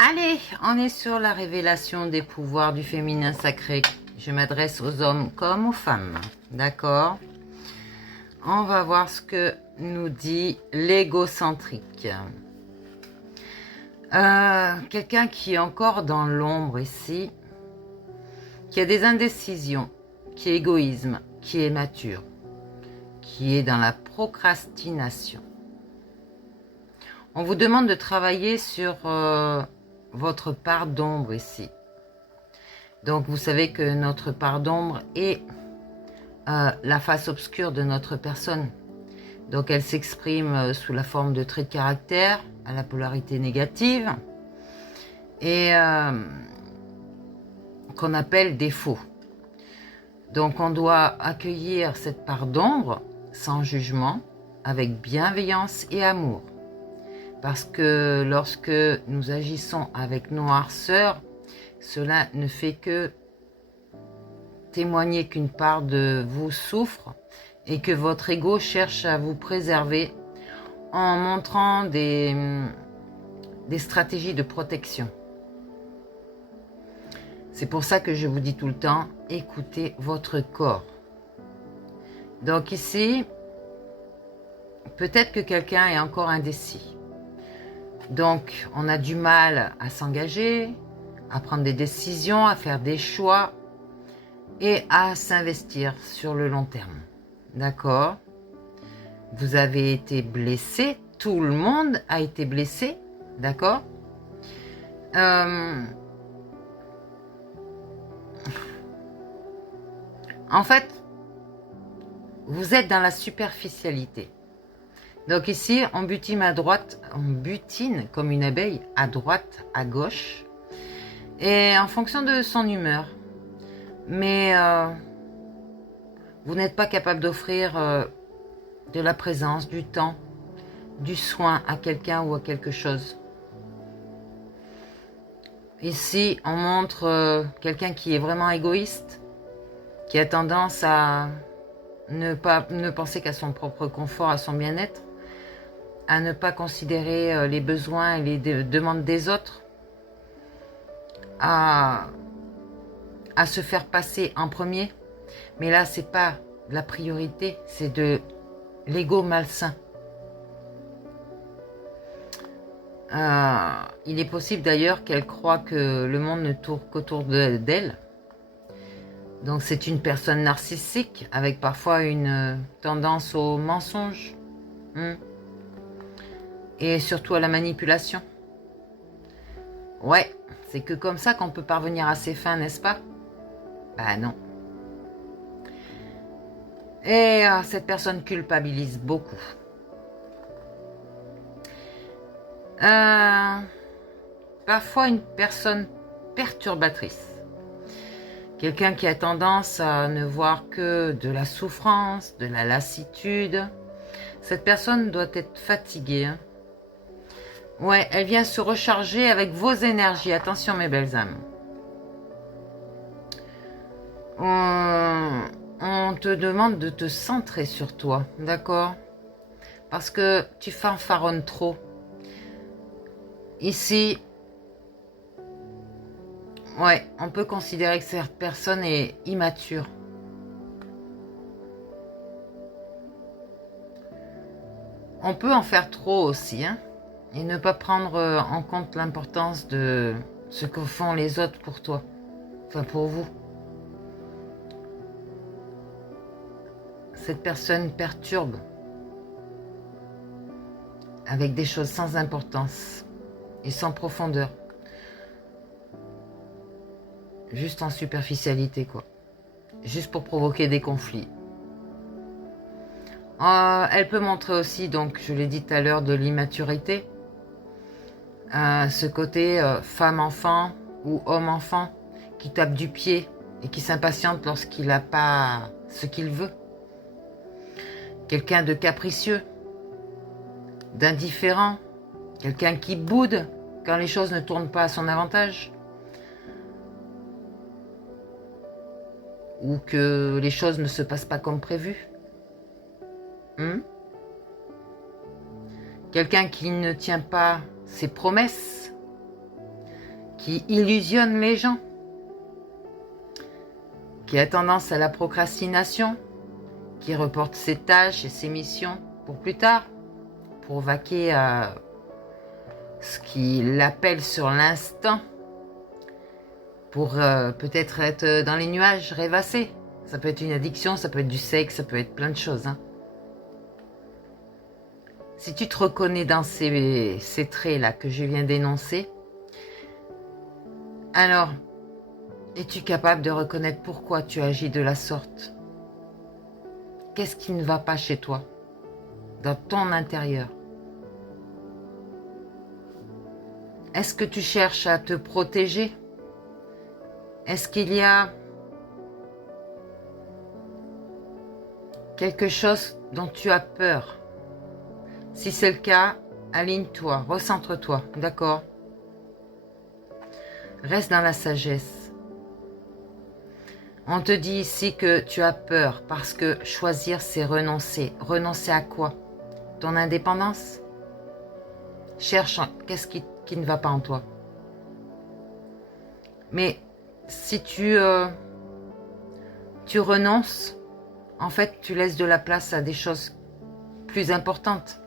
Allez, on est sur la révélation des pouvoirs du féminin sacré. Je m'adresse aux hommes comme aux femmes. D'accord? On va voir ce que nous dit l'égocentrique. Quelqu'un qui est encore dans l'ombre ici, qui a des indécisions, qui est égoïsme, qui est mature, qui est dans la procrastination. On vous demande de travailler sur votre part d'ombre ici. Donc vous savez que notre part d'ombre est la face obscure de notre personne. Donc elle s'exprime sous la forme de traits de caractère, à la polarité négative, et qu'on appelle défaut. Donc on doit accueillir cette part d'ombre sans jugement, avec bienveillance et amour. Parce que lorsque nous agissons avec noirceur, cela ne fait que témoigner qu'une part de vous souffre et que votre ego cherche à vous préserver en montrant des stratégies de protection. C'est pour ça que je vous dis tout le temps, écoutez votre corps. Donc ici, peut-être que quelqu'un est encore indécis. Donc, on a du mal à s'engager, à prendre des décisions, à faire des choix et à s'investir sur le long terme. D'accord? Vous avez été blessé, tout le monde a été blessé, d'accord? En fait, vous êtes dans la superficialité. Donc ici, on butine à droite, on butine comme une abeille, à droite, à gauche, et en fonction de son humeur. Mais vous n'êtes pas capable d'offrir de la présence, du temps, du soin à quelqu'un ou à quelque chose. Ici, on montre quelqu'un qui est vraiment égoïste, qui a tendance à ne penser qu'à son propre confort, à son bien-être, à ne pas considérer les besoins et les demandes des autres, à se faire passer en premier. Mais là, c'est pas de la priorité, c'est de l'ego malsain. Il est possible d'ailleurs qu'elle croit que le monde ne tourne qu'autour d'elle. Donc c'est une personne narcissique avec parfois une tendance au mensonge. Et surtout à la manipulation. Ouais, c'est que comme ça qu'on peut parvenir à ses fins, n'est-ce pas? Bah non. Et cette personne culpabilise beaucoup. Parfois une personne perturbatrice. Quelqu'un qui a tendance à ne voir que de la souffrance, de la lassitude. Cette personne doit être fatiguée. Ouais, elle vient se recharger avec vos énergies. Attention mes belles âmes. On te demande de te centrer sur toi, d'accord? Parce que tu fanfaronnes trop. Ici, ouais, on peut considérer que cette personne est immature. On peut en faire trop aussi, hein? Et ne pas prendre en compte l'importance de ce que font les autres pour toi, enfin pour vous. Cette personne perturbe avec des choses sans importance et sans profondeur. Juste en superficialité, quoi. Juste pour provoquer des conflits. Elle peut montrer aussi, donc je l'ai dit tout à l'heure, de l'immaturité. Ce côté femme-enfant ou homme-enfant qui tape du pied et qui s'impatiente lorsqu'il n'a pas ce qu'il veut. Quelqu'un de capricieux, d'indifférent, quelqu'un qui boude quand les choses ne tournent pas à son avantage. Ou que les choses ne se passent pas comme prévu. Quelqu'un qui ne tient pas ses promesses. qui illusionne les gens, qui a tendance à la procrastination, qui reporte ses tâches et ses missions pour plus tard, pour vaquer à ce qu'il appelle sur l'instant, pour peut-être être dans les nuages, rêvasser. Ça peut être une addiction, ça peut être du sexe, ça peut être plein de choses. Hein. Si tu te reconnais dans ces traits-là que je viens d'énoncer, alors, es-tu capable de reconnaître pourquoi tu agis de la sorte? Qu'est-ce qui ne va pas chez toi, dans ton intérieur? Est-ce que tu cherches à te protéger? Est-ce qu'il y a quelque chose dont tu as peur? Si c'est le cas, aligne-toi, recentre-toi, d'accord? Reste dans la sagesse. On te dit ici que tu as peur parce que choisir, c'est renoncer. Renoncer à quoi? Ton indépendance? Cherche qu'est-ce qui ne va pas en toi. Mais si tu renonces, en fait, tu laisses de la place à des choses plus importantes.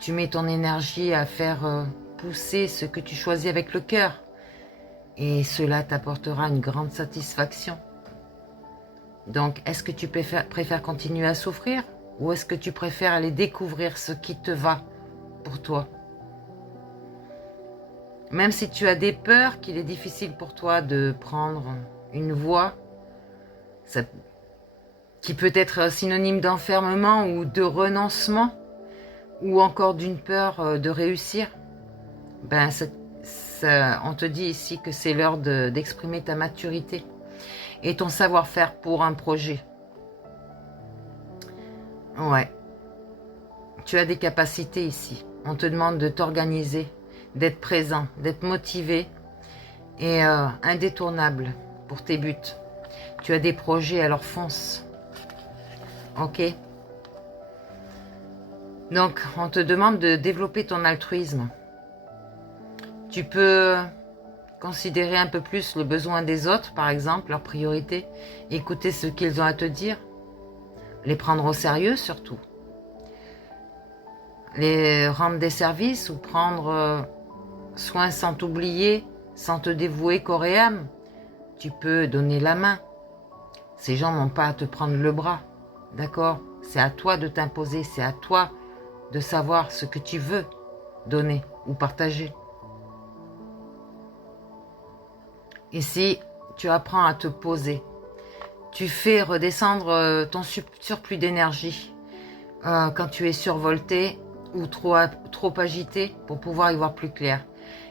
Tu mets ton énergie à faire pousser ce que tu choisis avec le cœur. Et cela t'apportera une grande satisfaction. Donc, est-ce que tu préfères continuer à souffrir ou est-ce que tu préfères aller découvrir ce qui te va pour toi? Même si tu as des peurs, qu'il est difficile pour toi de prendre une voie qui peut être synonyme d'enfermement ou de renoncement ou encore d'une peur de réussir, ben on te dit ici que c'est l'heure d'exprimer ta maturité et ton savoir-faire pour un projet. Ouais. Tu as des capacités ici. On te demande de t'organiser, d'être présent, d'être motivé et indétournable pour tes buts. Tu as des projets, alors fonce. Ok? Donc, on te demande de développer ton altruisme. Tu peux considérer un peu plus le besoin des autres, par exemple, leurs priorités, écouter ce qu'ils ont à te dire, les prendre au sérieux surtout, les rendre des services ou prendre soin sans t'oublier, sans te dévouer corps et âme. Tu peux donner la main. Ces gens n'ont pas à te prendre le bras, d'accord? C'est à toi de t'imposer, c'est à toi de savoir ce que tu veux donner ou partager. Ici, tu apprends à te poser. Tu fais redescendre ton surplus d'énergie quand tu es survolté ou trop agité pour pouvoir y voir plus clair.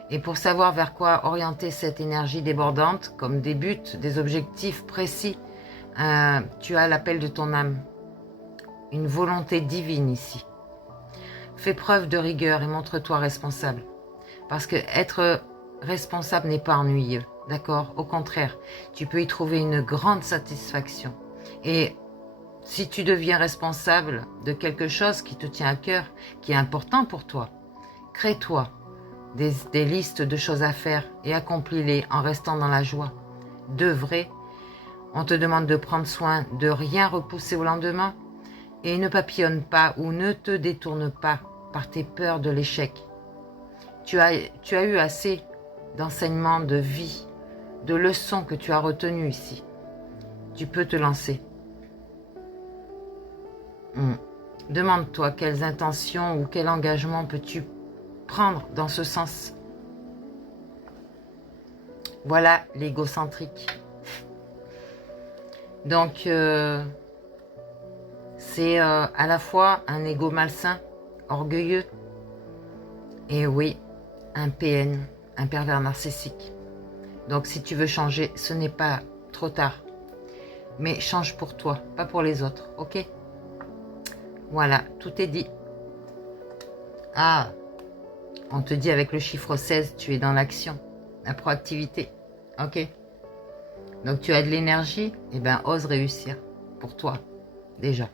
Et pour savoir vers quoi orienter cette énergie débordante, comme des buts, des objectifs précis, tu as l'appel de ton âme. Une volonté divine ici. Fais preuve de rigueur et montre-toi responsable. Parce que être responsable n'est pas ennuyeux. D'accord? Au contraire, tu peux y trouver une grande satisfaction. Et si tu deviens responsable de quelque chose qui te tient à cœur, qui est important pour toi, crée-toi des listes de choses à faire et accomplis-les en restant dans la joie. D'œuvrer. On te demande de prendre soin de rien repousser au lendemain et ne papillonne pas ou ne te détourne pas par tes peurs de l'échec. Tu as eu assez d'enseignements de vie, de leçons que tu as retenues ici. Tu peux te lancer. Demande-toi quelles intentions ou quel engagement peux-tu prendre dans ce sens. Voilà l'égocentrique. Donc, c'est à la fois un ego malsain, orgueilleux, et oui, un PN, un pervers narcissique. Donc si tu veux changer, ce n'est pas trop tard. Mais change pour toi, pas pour les autres, ok? Voilà, tout est dit. Ah, on te dit avec le chiffre 16, tu es dans l'action, la proactivité, ok? Donc tu as de l'énergie, et bien ose réussir pour toi, déjà.